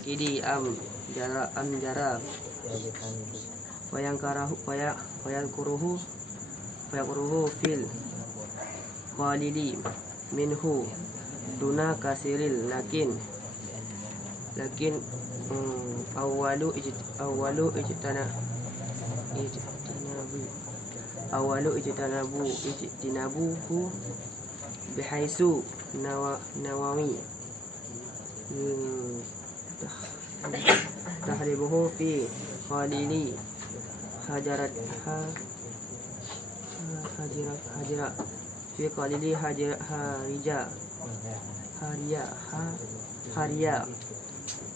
Kidi jara Wayangkuruhu fil qalili minhu duna kasiril lakin awwalu ijtinabuhu bihaisu nawawi tahribuhu fi qalili hajira fi qalili hariya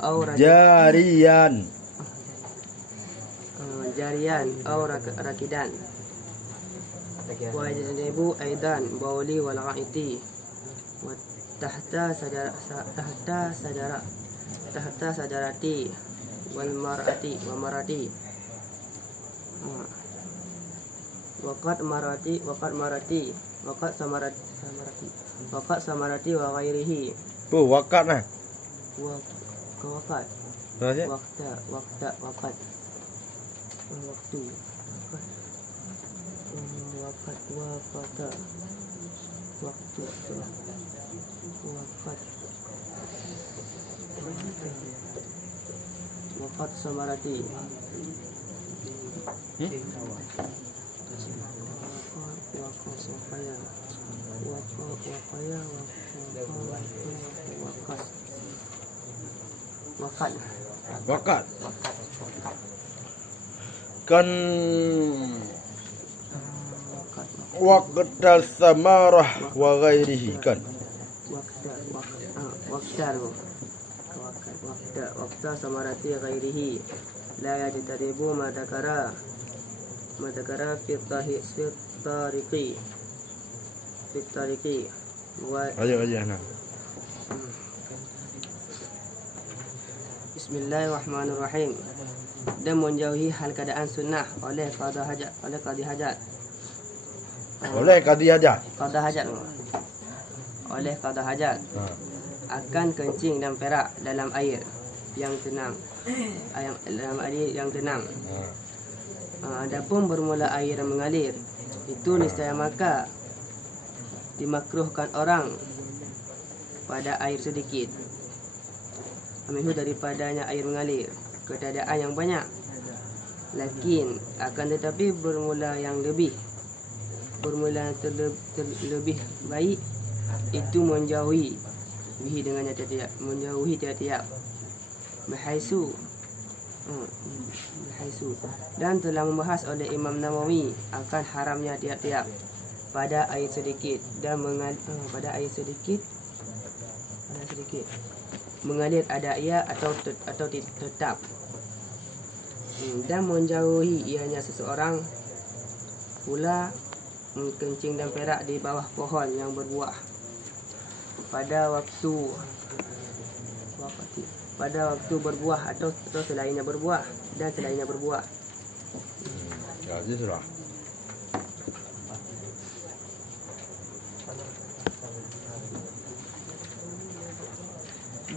au jariyan au rakidan wa yajnibu aidan bauli wal ghaiti wa tahta sajarati wal marati waqat samarati wa ghairihi. Wakat nah. Wakat. Wakat samarati. Wakat. Kan waqtal samarah wa ghairihi kan. Waqta samarati ghairihi la yajtaribu madakara fi tariqi wa ayo nah. Bismillahirrahmanirrahim. Dan menjauhi hal keadaan sunnah oleh qada hajat. Akan kencing dan perak dalam air yang tenang. Adapun bermula air mengalir, itu niscaya maka dimakruhkan orang pada air sedikit minhu daripadanya air mengalir keadaan yang banyak, lakin akan tetapi bermula terlebih baik itu menjauhi bihi dengannya tiap-tiap bahaisu dan telah membahas oleh Imam Nawawi akan haramnya tiap-tiap pada air sedikit mengalir ada ia atau tetap, dan menjauhi ianya seseorang pula kencing dan perak di bawah pohon yang berbuah pada waktu berbuah atau selainnya berbuah. Ya, sudah.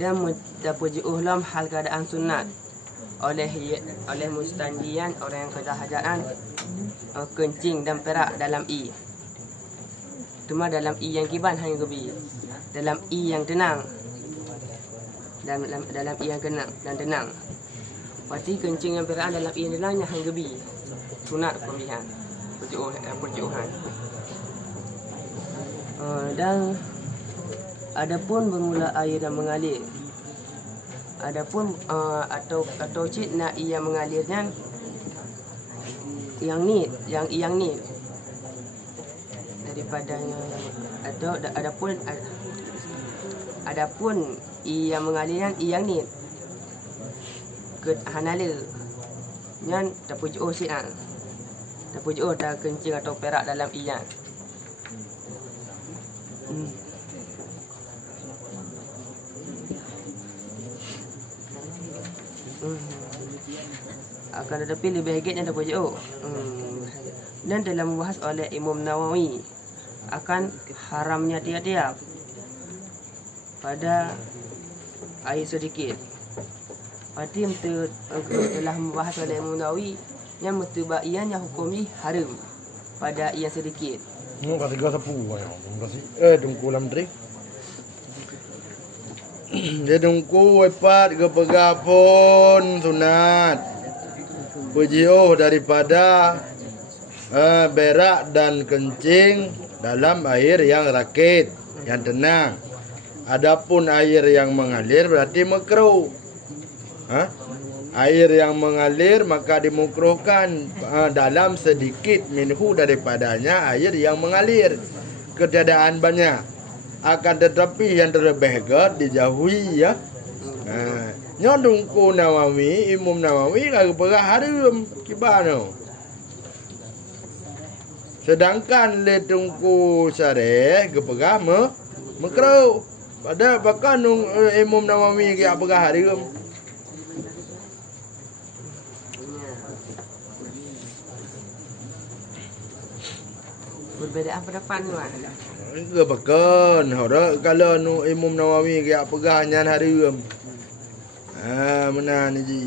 Dan mendapuji uhlam hal keadaan sunat oleh mustanjian orang yang kehajatan kencing dan perak dalam cuma dalam yang kiban hang gebi, dalam yang tenang, dalam yang tenang. Pasti kencing yang perak dalam yang tenangnya hang gebi sunat pemilihan perjuuhan. Dan adapun bermula air dan mengalir, atau cik nak ia mengalirnya yang ni daripadanya, atau adapun ia mengalirnya yang ni ke hanala nyan tapuju sian tapuju dah kencing atau perak dalam iyan. Akan tetapi lebih baiknya dapat jauh. Dan telah membahas oleh Imam Nawawi akan haramnya tiap-tiap pada air sedikit Fatim telah membahas oleh Imam Nawawi yang mutubaian yang hukumnya haram pada yang sedikit. Kasih gas sapu yang kasih dungku lam tri. Dia dungku wepat gapon sunat. Bejioh daripada berak dan kencing dalam air yang rakit, yang tenang. Adapun air yang mengalir berarti makruh. Air yang mengalir maka dimukruhkan dalam sedikit minhu daripadanya air yang mengalir. Ketiadaan banyak. Akan tetapi yang terlebih dijauhi ya. Nyodungku Nawawi, Imam Nawawi kagak pernah haram kibano. Sedangkan le tungku syarih gepegah makruh. Pada bahkan Imam Nawawi kagak pernah haram. Berbedaan pendapat ni kan? Ke bahkan kalau Imam Nawawi kagak pernah nyan haram. Mana ni ji?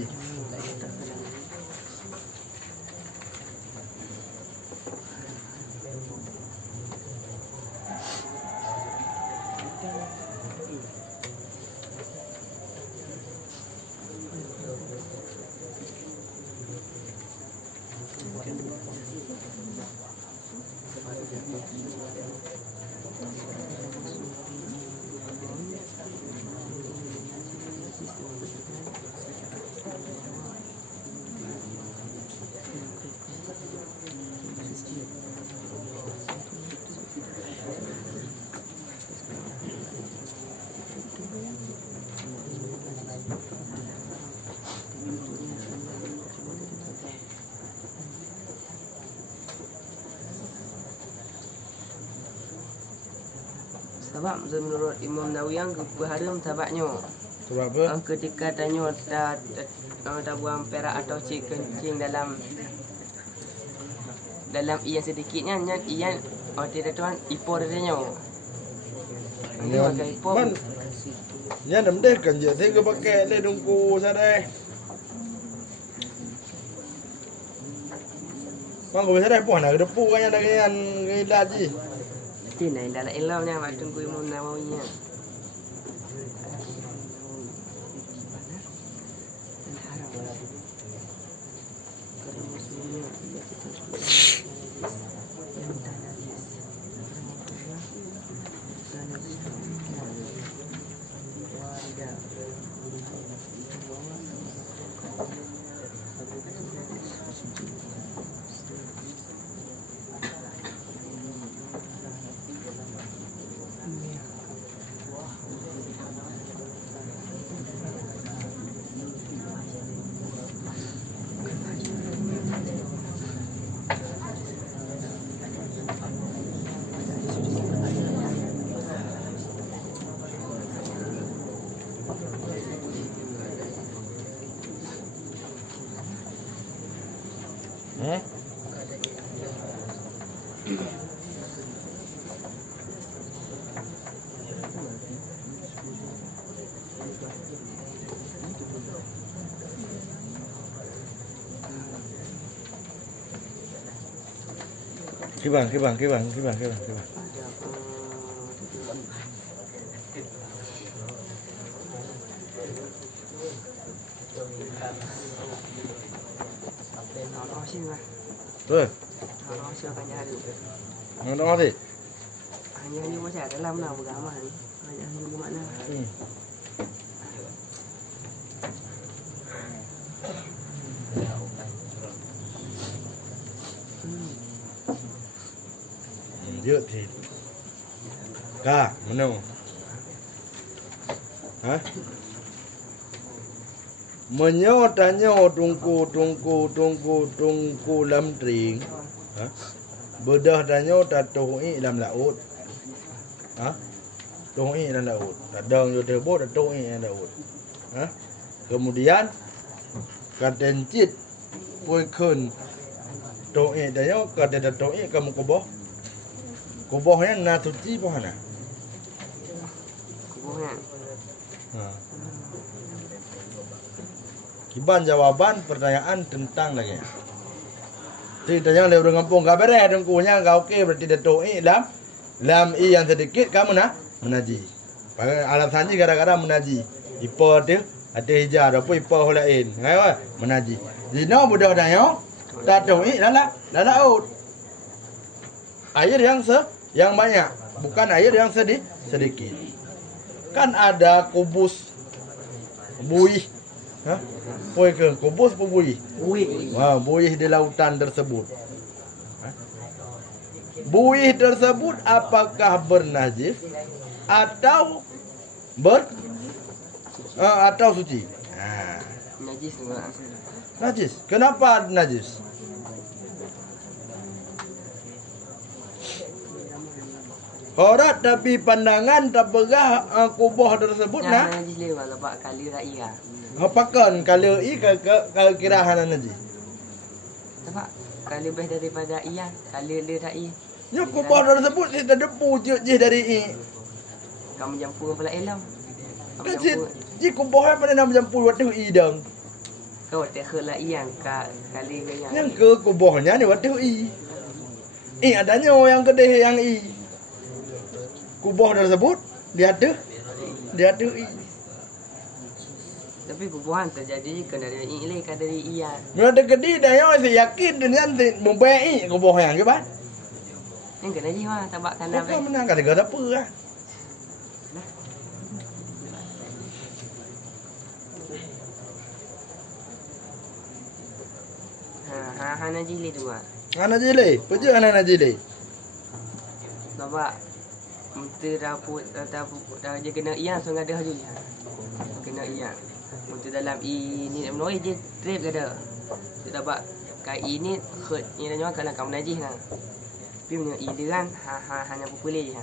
Sebab menurut Imam Nawawi yang berharam sebabnya. Sebab apa? Ketika tanya dah buang perak atau kencing dalam ian sedikitnya nyan ian tidak tuan ipo dia. Ini pakai ipo. Nya nam deh kan je saya pakai le dungku sadai. Mang ko sadai po na depu kan ada kan gila ji. Ini dalam ilmunya mak tunggu Imam Nawawi nya. Kibang. Tuh. Ngomong apa sih? Hanya ini macam dalam nak beragama ni. Hanya di mana? Dia thì cả mana? Hah? Menyo tanyo tungku lam tring. Hah? Bedah tanyo tatoi dalam laut. Hah? Toi dalam laut. Dadang yo terbot toi dalam laut. Hah? Kemudian katencit pun kun toi tanyo kate toi kamu koboh. Kobohnya na suci pohana. Kobohnya. Kiban jawaban pertanyaan tentang lagi. Ceritanya lewat ngampung gak beres dengkunya gak oke berarti datuk lam i yang sedikit kamu menaji. Alasannya gara-gara menaji. Ipa dia ada hijau ada pun ipa holain. Ngai menaji. Zina budak danya datuk i laut. Air yang banyak, bukan air yang sedikit. Kan ada kubus buih. Hah? Buih ke kubus apa buih? Buih. Wah, buih di lautan tersebut. Buih tersebut apakah bernajis atau atau suci? Najis juga. Najis. Kenapa najis? Horat tapi pandangan tak pegah kubah tersebut nah. Najis lewat sebab kali raya. Apakah kalau ke kirahan najis? Sebab kali lebih daripada iya, kali le raya. Ya kubah tersebut kita depu je dari i. Kamu jampu pula elam. Kan ji kubah apa nama jampu waktu i dong. Kau tak kela iya kali gaya. Yang ke kubahnya ni waktu i. Adanya yang gede yang i. Kubah tersebut dia ada i. Tapi kubuhan terjadi kena dari ini kan dari iya. Mereka gede dah yang saya yakin dengan membaik kubah yang ke ban. Yang kena jiwa tabak kena. Kau menang kata apa lah. Hana jili dua. Hana jili, pujuk hana jili. Sebab Muntah dah je kena iya so ngada haju ya. Kena iya. Muntah dalam ini menoi je trip kada. Dia dapat kai ini hurt ni dah kalau kamu najis nah. Tapi punya ide kan hanya popular je.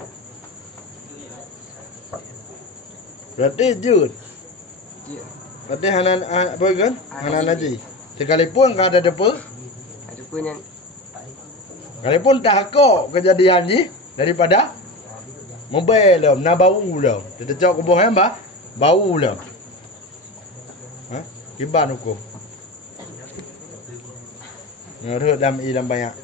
Berarti jud. Ya. Berarti hana apa kan? Hana najis. Sekalipun enggak ada depa. Ada pun yang sekalipun tak kok kejadian ni daripada mobil lah, nak bau lah. Kita cakap kubah yang bau lah. Kiban hukum. Ngerut dalam i dalam banyak.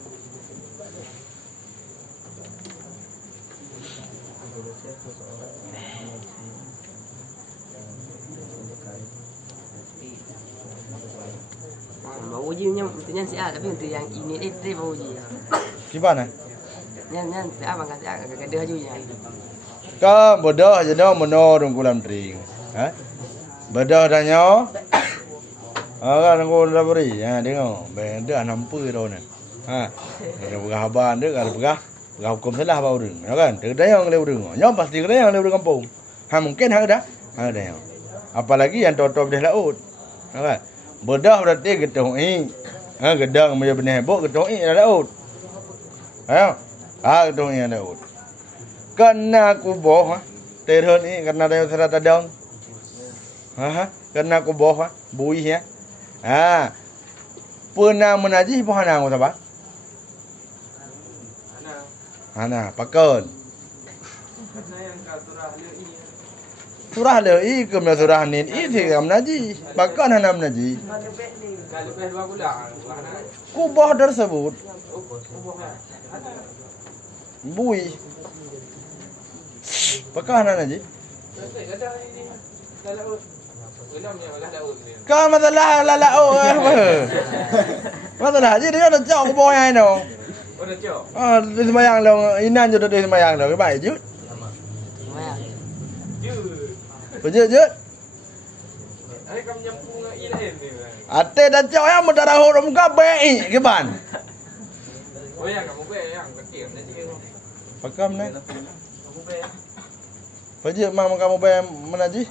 bau je punya siap tapi untuk yang ini trip bau je. Kiban Yang siap bang siap kada haju je. Ka bodoh je dah meno dong kulam tring. Bodoh danyo. Kan ko dah beri. Tengok. Benda nampu dah ni. Dia pegah haban dia kada pegah hukum salah bau deng. Kan? Dia yang leu deng. Nyom pasti kada yang leu deng kampung. Mungkin ada. Ada yang. Apalagi yang toto belah laut. Kan? Bodoh berarti getong i. Gedang macam benih bok getong i dalam laut. Getong i dalam laut. Kena kubah terhon ni karena ada serat adang. Kena kubah buih ya. Pernah menajis apa hana aku siapa? Hana pakon. Surah lei ke surah nin i sih menajis. Pakon hana menajis. Kubah tersebut buih. Pakah hana najis. Kau masalah lalau apa? Masalah je dia dah jauh kubah yang itu. Oh dah jauh. Di semayang lo, inan je di semayang lo, baik je. Pejut je. Ada kamu nyampu dengan i lain ni. Ate dah jauh yang muda dah huruf muka baik ke ban? Oh yang kamu baik yang kecil nanti dia. Pakam ni. Kamu baik. Pejut mak kamu baik menajis.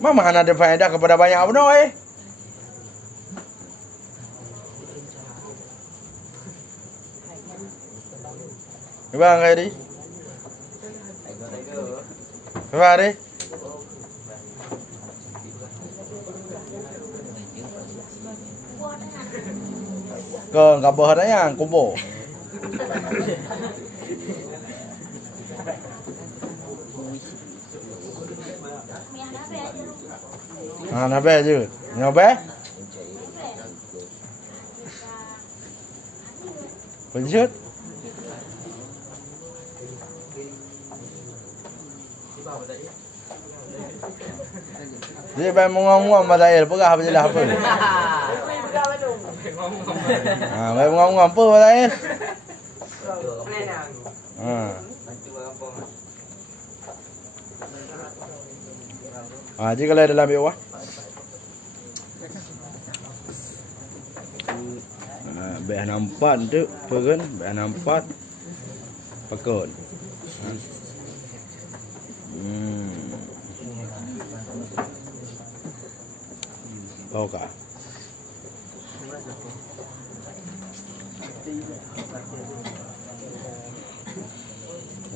Mama ada faedah kepada banyak orang Bang Khairi. Bang Khairi. Kau kabar dah yang kubur. Nabe je. Nyobe? Penjut? Dia baik mengong-ngong pada air, pegah apa jelah apa? Baik mengong-ngong apa pada air? Jika kalau dalam bawah. Beh nampak tu, pegun, beh nampak pakon. Tahu kah?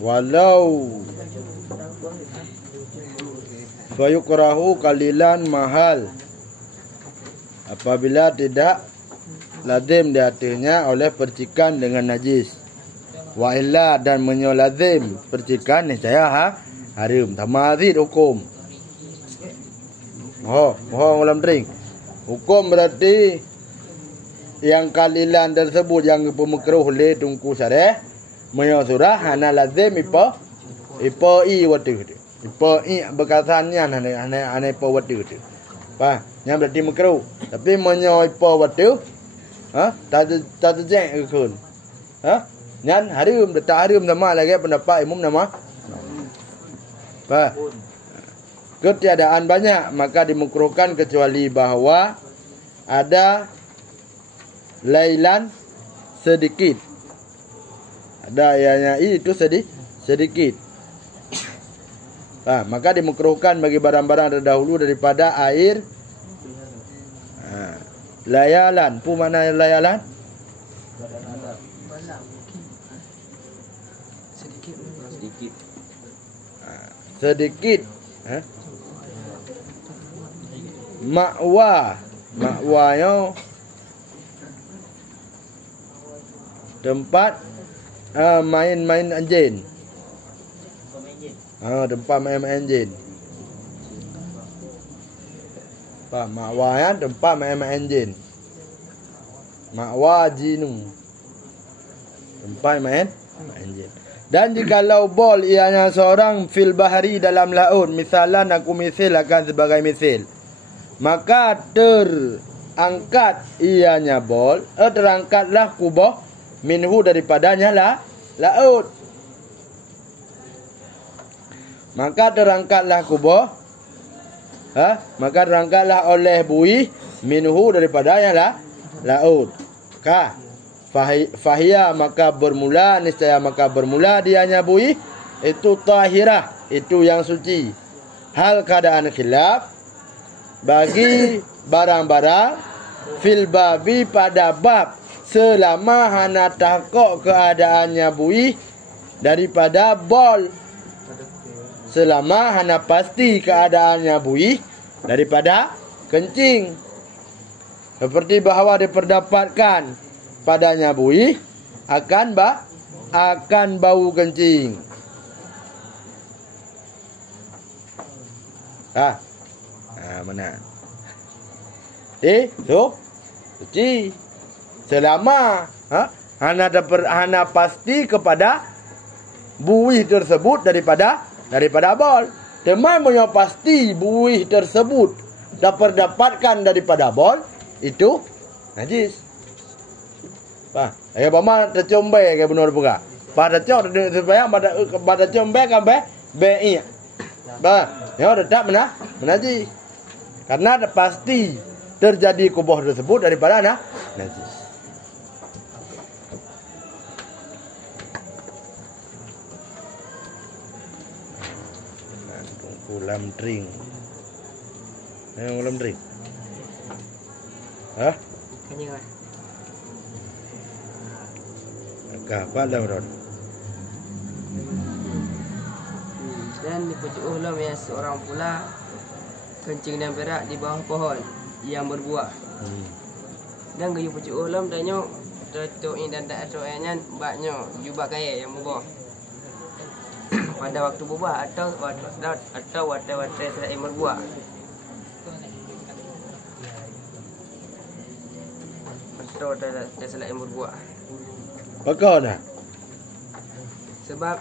Walau fayukrahu kalilan mahal apabila tidak lazim di atasnya oleh percikan dengan najis. Wa illa dan menyolazim percikan niscaya haram. Tamazid hukum. Dalam drink. Hukum berarti yang kalilan tersebut yang pemakruh le tungku syarah menyusurah hana lazim ipa i waktu itu. Ipa i berkasannya hana ipa waktu itu. Apa? Yang berarti makruh. Tapi menyo ipa waktu tak jeng ikun. Nyan harum tak harum sama lagi pendapat umum nama. Apa? Ketiadaan banyak maka dimakruhkan kecuali bahawa ada lailan sedikit. Ada ianya itu sedikit. Maka dimakruhkan bagi barang-barang terdahulu daripada air. Layalan. Pu mana layalan? Sedikit. Makwa tempat main-main anjing. Tempat main anjing. Makwa tempat main anjing. Makwa jinu. Tempat main anjing. Dan jikalau bol ianya seorang fil bahari dalam laut, misalan aku misil akan sebagai misil. Maka terangkat ianya bol, terangkatlah kubah minhu daripadanya laut. Maka terangkatlah kubah, maka terangkatlah oleh buih minhu daripadanya laut. Fahia maka bermula niscaya maka bermula dianya buih itu tahirah, itu yang suci. Hal keadaan khilaf bagi barang-barang fil babi pada bab selama hana takok keadaannya buih daripada bol, selama hana pasti keadaannya buih daripada kencing. Seperti bahawa diperdapatkan padanya buih akan bau kencing. Mana? Suci. Selama hana pasti kepada buih tersebut daripada bol. Teman punya pasti buih tersebut dapatkan daripada bol itu najis. Bama tercombe ke benar buka. Pada cok supaya pada combe kan BI. Ya tetap menajis. Karena pasti terjadi kubah tersebut daripada najis. Ulam drink. Ulam drink. Kenyang lah. Apa dalam ron? Dan di pucuk ulam yang seorang pula kencing dan berak di bawah pohon yang berbuah. Dan gayu pucuk ulam danyo tetuk dan tak ada airnya baknya jubah kaya yang berbuah. Pada waktu berbuah atau waktu-waktu saya berbuah. Terus dan salat yang berbuah. Pakar dah. Sebab